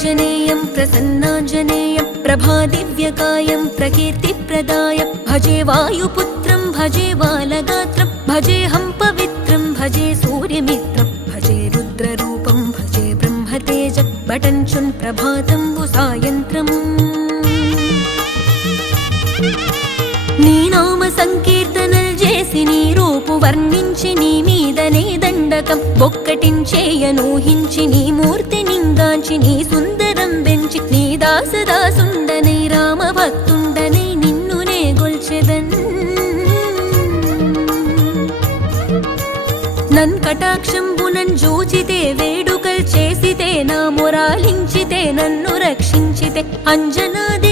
आञ्जनेयं प्रसन्नाञ्जनेयं प्रभादिव्यकायं प्रकीर्तिप्रदाय भजे वायुपुत्रं भजे बालगात्रं भजेऽहं पवित्रं भजे सूर्यमित्रं भजे रुद्ररूपं भजे ब्रह्मतेज बटञ्चुन् प्रभातं सायन्त्रम् నీ నామ సంకీర్తనలు చేసి నీ రూపు వర్ణించి నీ మీదనే దండకం బొక్కటించేయనూహించి నీ మూర్తి నింగాంచి నీ సుందరం పెంచి నీ దాసదాసుండనై రామ భక్తుండనై నిన్నునే గొల్చెదన్ నన్ కటాక్షంబునన్ జూచితే వేడుకల్ చేసితే నా మొరాలించితే నన్ను రక్షించితే అంజనాది